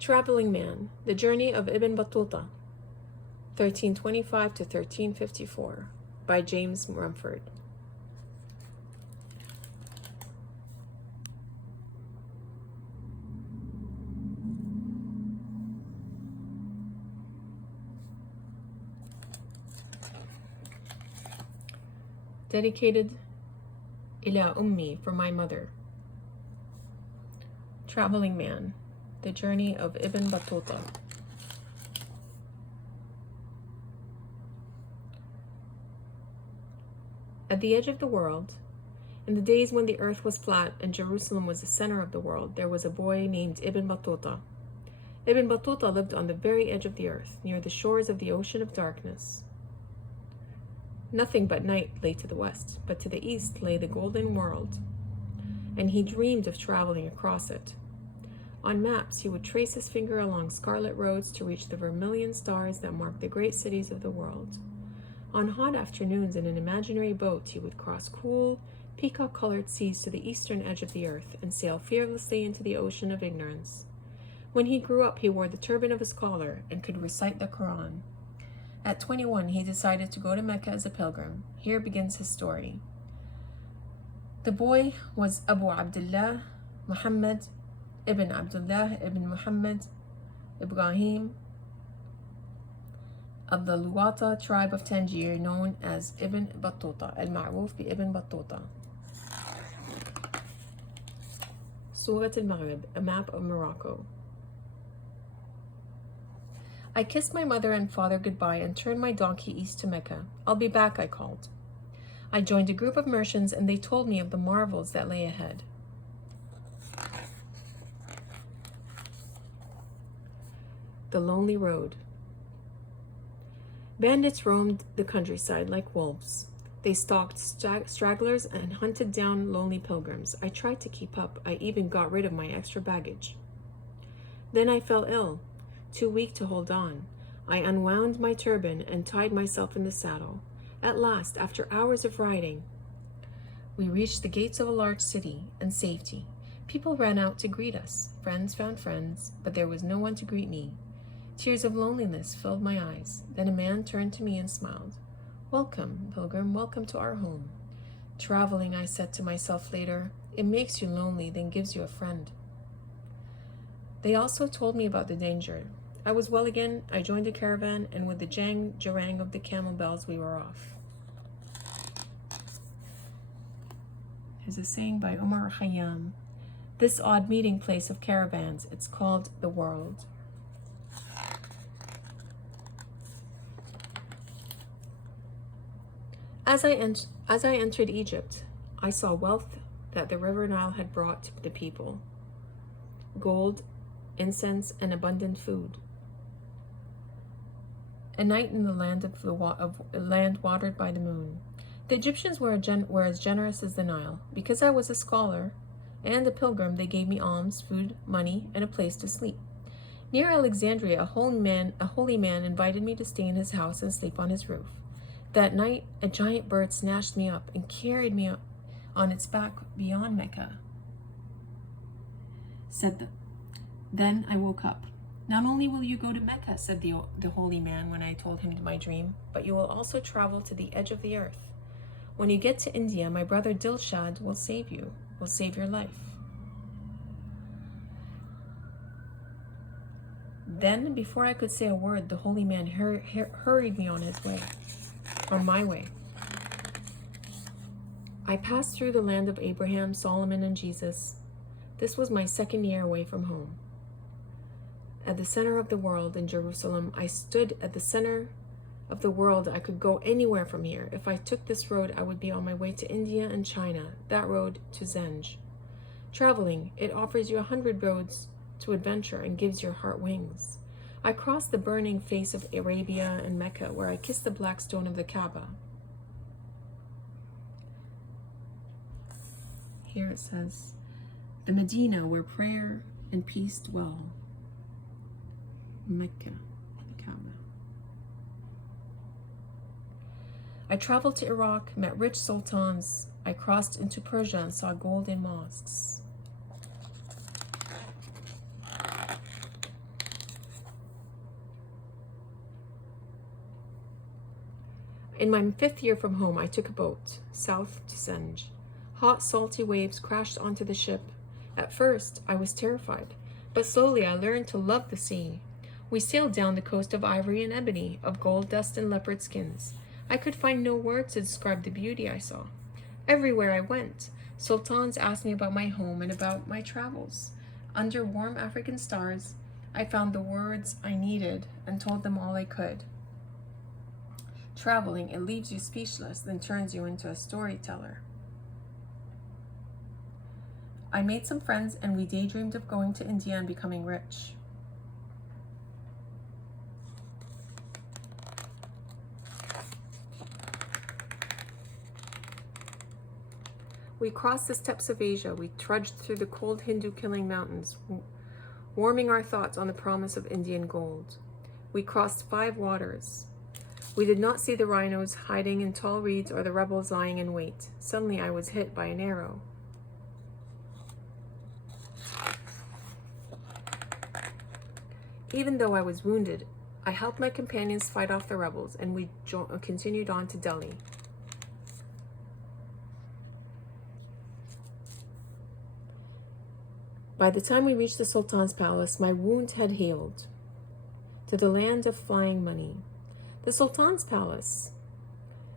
Traveling Man, The Journey of Ibn Battuta, 1325 to 1354, by James Rumford. Dedicated Ila Ummi, for my mother. Traveling Man, The Journey of Ibn Battuta. At the edge of the world, in the days when the earth was flat and Jerusalem was the center of the world, there was a boy named Ibn Battuta. Ibn Battuta lived on the very edge of the earth, near the shores of the ocean of darkness. Nothing but night lay to the west, but to the east lay the golden world, and he dreamed of traveling across it. On maps, he would trace his finger along scarlet roads to reach the vermilion stars that mark the great cities of the world. On hot afternoons, in an imaginary boat, he would cross cool, peacock-colored seas to the eastern edge of the earth and sail fearlessly into the ocean of ignorance. When he grew up, he wore the turban of a scholar and could recite the Quran. At 21, he decided to go to Mecca as a pilgrim. Here begins his story. The boy was Abu Abdullah Muhammad ibn Abdullah ibn Muhammad Ibrahim of the Luwata tribe of Tangier, known as Ibn Battuta, al-Ma'ruf bi Ibn Battuta. Surat al-Maghrib, a map of Morocco. I kissed my mother and father goodbye and turned my donkey east to Mecca. I'll be back, I called. I joined a group of merchants and they told me of the marvels that lay ahead. The Lonely Road. Bandits roamed the countryside like wolves. They stalked stragglers and hunted down lonely pilgrims. I tried to keep up. I even got rid of my extra baggage. Then I fell ill. Too weak to hold on. I unwound my turban and tied myself in the saddle. At last, after hours of riding, we reached the gates of a large city and safety. People ran out to greet us. Friends found friends, but there was no one to greet me. Tears of loneliness filled my eyes. Then a man turned to me and smiled. "Welcome, pilgrim, welcome to our home." Traveling, I said to myself later, it makes you lonely, then gives you a friend. They also told me about the danger. I was well again. I joined the caravan, and with the jang-jarang of the camel bells, we were off. There's a saying by Umar Khayyam. This odd meeting place of caravans, it's called the world. As I entered Egypt, I saw wealth that the river Nile had brought to the people. Gold, incense, and abundant food. A night in the land land watered by the moon. The Egyptians were as generous as the Nile. Because I was a scholar and a pilgrim, they gave me alms, food, money, and a place to sleep. Near Alexandria, a holy man invited me to stay in his house and sleep on his roof. That night, a giant bird snatched me up and carried me on its back beyond Mecca. Then I woke up. "Not only will you go to Mecca," said the holy man when I told him my dream, "but you will also travel to the edge of the earth. When you get to India, my brother Dilshad will save your life." Then, before I could say a word, the holy man hurried me on my way. I passed through the land of Abraham, Solomon, and Jesus. This was my second year away from home. At the center of the world in Jerusalem, I stood at the center of the world. I could go anywhere from here. If I took this road, I would be on my way to India and China, that road to Zenj. Traveling, it offers you 100 roads to adventure and gives your heart wings. I crossed the burning face of Arabia and Mecca, where I kissed the black stone of the Kaaba. Here it says, the Medina where prayer and peace dwell. Mecca, the Kaaba. I traveled to Iraq, met rich sultans. I crossed into Persia and saw golden mosques. In my 5th year from home, I took a boat south to Senj. Hot, salty waves crashed onto the ship. At first, I was terrified, but slowly I learned to love the sea. We sailed down the coast of ivory and ebony, of gold dust and leopard skins. I could find no words to describe the beauty I saw. Everywhere I went, sultans asked me about my home and about my travels. Under warm African stars, I found the words I needed and told them all I could. Traveling, it leaves you speechless, then turns you into a storyteller. I made some friends and we daydreamed of going to India and becoming rich. We crossed the steppes of Asia. We trudged through the cold Hindu-killing mountains, warming our thoughts on the promise of Indian gold. We crossed 5 waters. We did not see the rhinos hiding in tall reeds or the rebels lying in wait. Suddenly I was hit by an arrow. Even though I was wounded, I helped my companions fight off the rebels, and we continued on to Delhi. By the time we reached the Sultan's palace, my wound had healed. To the land of flying money. The Sultan's palace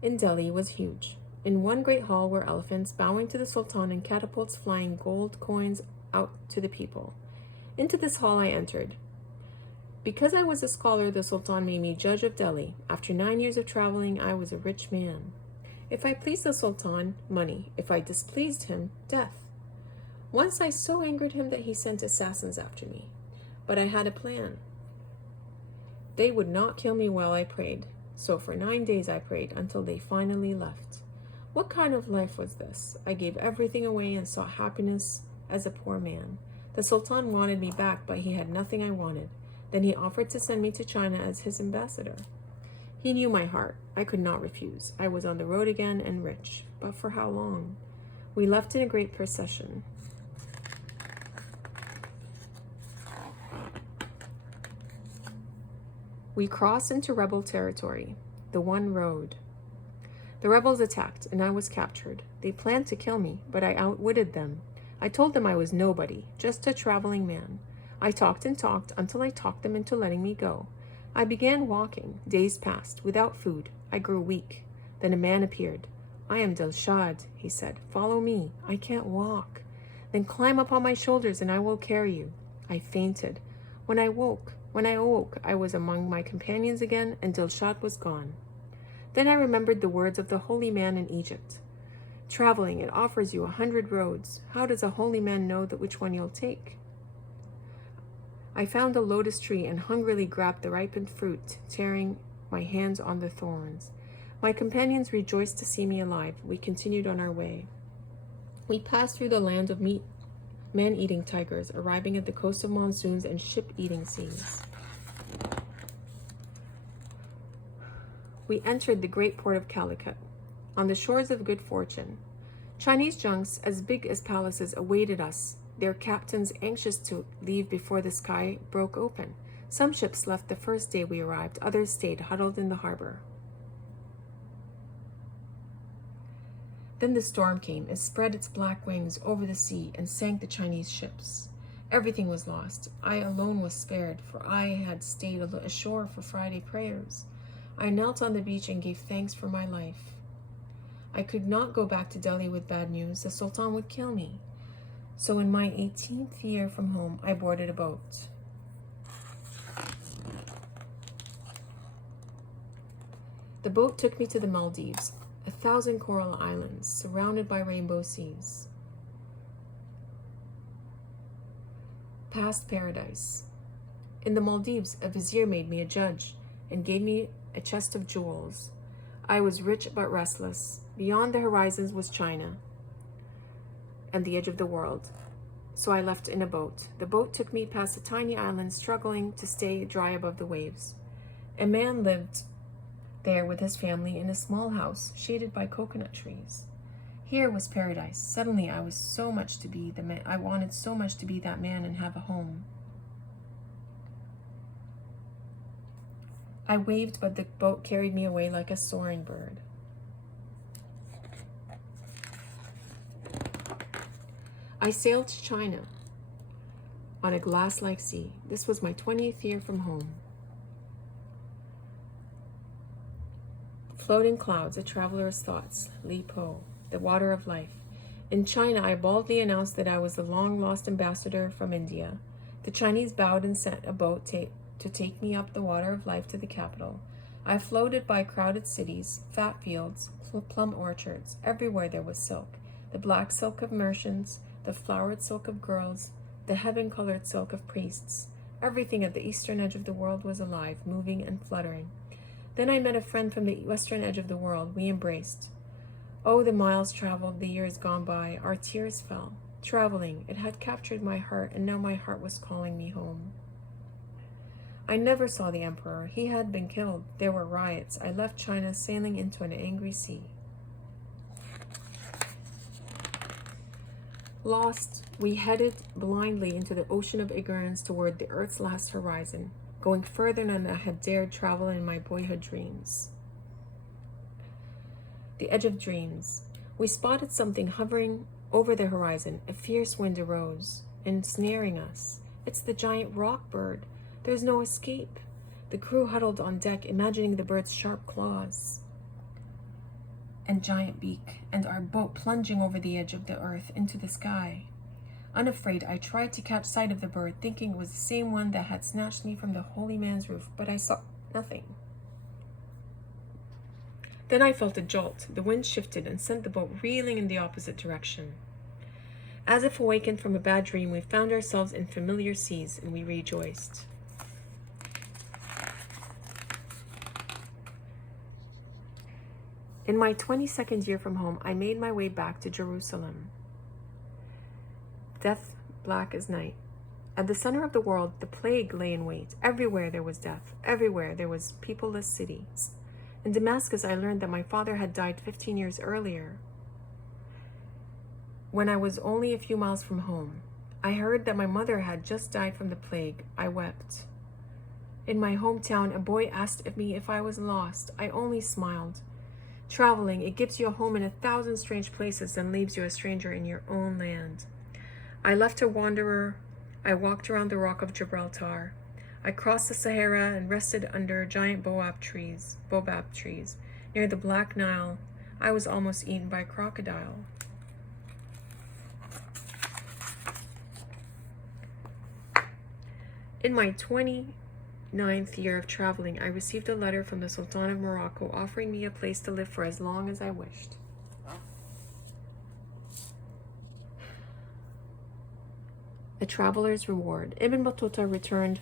in Delhi was huge. In one great hall were elephants bowing to the Sultan and catapults flying gold coins out to the people. Into this hall I entered. Because I was a scholar, the Sultan made me judge of Delhi. After 9 years of traveling, I was a rich man. If I pleased the Sultan, money. If I displeased him, death. Once I so angered him that he sent assassins after me. But I had a plan. They would not kill me while I prayed. So for 9 days I prayed until they finally left. What kind of life was this? I gave everything away and sought happiness as a poor man. The Sultan wanted me back, but he had nothing I wanted. Then he offered to send me to China as his ambassador. He knew my heart. I could not refuse. I was on the road again and rich. But for how long? We left in a great procession. We crossed into rebel territory, the one road. The rebels attacked, and I was captured. They planned to kill me, but I outwitted them. I told them I was nobody, just a traveling man. I talked and talked until I talked them into letting me go. I began walking. Days passed, without food. I grew weak. Then a man appeared. "I am Dilshad," he said. "Follow me. I can't walk." "Then climb up on my shoulders and I will carry you." I fainted. When I awoke, I was among my companions again, and Dilshad was gone. Then I remembered the words of the holy man in Egypt. Traveling, it offers you 100 roads. How does a holy man know which one you'll take? I found a lotus tree and hungrily grabbed the ripened fruit, tearing my hands on the thorns. My companions rejoiced to see me alive. We continued on our way. We passed through the land of man-eating tigers, arriving at the coast of monsoons and ship-eating seas. We entered the great port of Calicut, on the shores of good fortune. Chinese junks as big as palaces awaited us, their captains anxious to leave before the sky broke open. Some ships left the first day we arrived, others stayed huddled in the harbor. Then the storm came. It spread its black wings over the sea and sank the Chinese ships. Everything was lost. I alone was spared, for I had stayed ashore for Friday prayers. I knelt on the beach and gave thanks for my life. I could not go back to Delhi with bad news. The Sultan would kill me. So in my 18th year from home, I boarded a boat. The boat took me to the Maldives, 1,000 coral islands surrounded by rainbow seas. Past paradise. In the Maldives, a vizier made me a judge and gave me a chest of jewels. I was rich but restless. Beyond the horizons was China and the edge of the world. So I left in a boat. The boat took me past a tiny island, struggling to stay dry above the waves. A man lived there with his family in a small house shaded by coconut trees. Here was paradise. Suddenly I wanted so much to be that man and have a home. I waved, but the boat carried me away like a soaring bird. I sailed to China on a glass-like sea. This was my 20th year from home. Floating clouds, a traveler's thoughts, Li Po, the water of life. In China, I boldly announced that I was the long-lost ambassador from India. The Chinese bowed and sent a boat to take me up the water of life to the capital. I floated by crowded cities, fat fields, plum orchards. Everywhere there was silk. The black silk of merchants, the flowered silk of girls, the heaven-colored silk of priests. Everything at the eastern edge of the world was alive, moving and fluttering. Then I met a friend from the western edge of the world. We embraced. Oh, the miles traveled, the years gone by. Our tears fell. Traveling, it had captured my heart, and now my heart was calling me home. I never saw the emperor. He had been killed. There were riots. I left China sailing into an angry sea. Lost, we headed blindly into the ocean of ignorance toward the earth's last horizon, going further than I had dared travel in my boyhood dreams. The edge of dreams. We spotted something hovering over the horizon. A fierce wind arose, ensnaring us. It's the giant rock bird. There's no escape. The crew huddled on deck, imagining the bird's sharp claws and giant beak, and our boat plunging over the edge of the earth into the sky. Unafraid, I tried to catch sight of the bird, thinking it was the same one that had snatched me from the holy man's roof, but I saw nothing. Then I felt a jolt. The wind shifted and sent the boat reeling in the opposite direction. As if awakened from a bad dream, we found ourselves in familiar seas, and we rejoiced. In my 22nd year from home, I made my way back to Jerusalem. Death black as night. At the center of the world, the plague lay in wait. Everywhere there was death. Everywhere there was peopleless cities. In Damascus, I learned that my father had died 15 years earlier, when I was only a few miles from home. I heard that my mother had just died from the plague. I wept. In my hometown, a boy asked me if I was lost. I only smiled. Traveling, it gives you a home in 1,000 strange places and leaves you a stranger in your own land. I left a wanderer. I walked around the rock of Gibraltar. I crossed the Sahara and rested under giant baobab trees near the Black Nile. I was almost eaten by a crocodile. In my 29th year of traveling, I received a letter from the Sultan of Morocco offering me a place to live for as long as I wished. A traveler's reward. Ibn Battuta returned.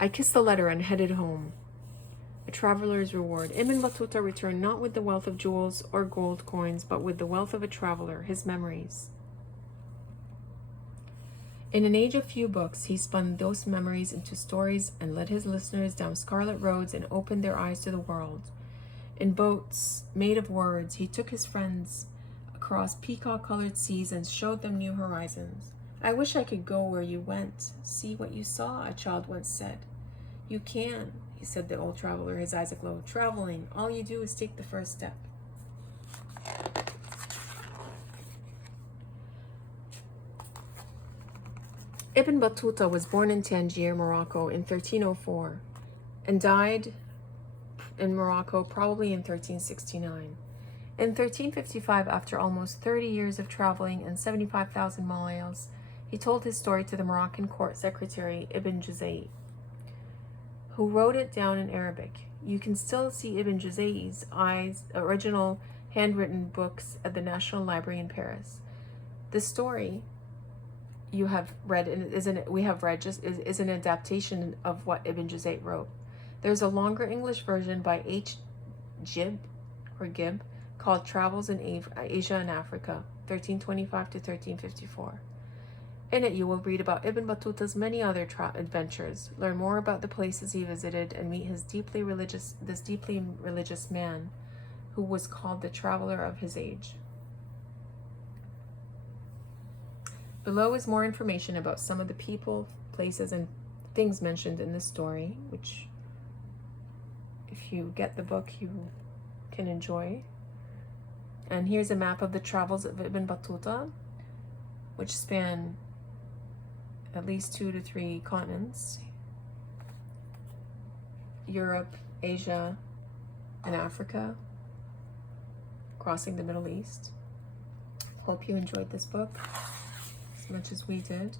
I kissed the letter and headed home. A traveler's reward. Ibn Battuta returned not with the wealth of jewels or gold coins, but with the wealth of a traveler, his memories. In an age of few books, he spun those memories into stories and led his listeners down scarlet roads and opened their eyes to the world. In boats made of words, he took his friends across peacock-colored seas and showed them new horizons. I wish I could go where you went, see what you saw, a child once said. You can, he said, the old traveler, his eyes aglow. Traveling, all you do is take the first step. Ibn Battuta was born in Tangier, Morocco in 1304 and died in Morocco probably in 1369. In 1355, after almost 30 years of traveling and 75,000 miles, he told his story to the Moroccan court secretary Ibn Juzay, who wrote it down in Arabic. You can still see Ibn Juzay's original handwritten books at the National Library in Paris. The story you have read is an adaptation of what Ibn Juzay wrote. There's a longer English version by H. Gibb called Travels in Asia and Africa, 1325 to 1354. In it, you will read about Ibn Battuta's many other adventures, learn more about the places he visited, and meet this deeply religious man who was called the traveler of his age. Below is more information about some of the people, places, and things mentioned in this story, which if you get the book, you can enjoy. And here's a map of the travels of Ibn Battuta, which span at least 2 to 3 continents: Europe, Asia, and Africa, crossing the Middle East. Hope you enjoyed this book as much as we did.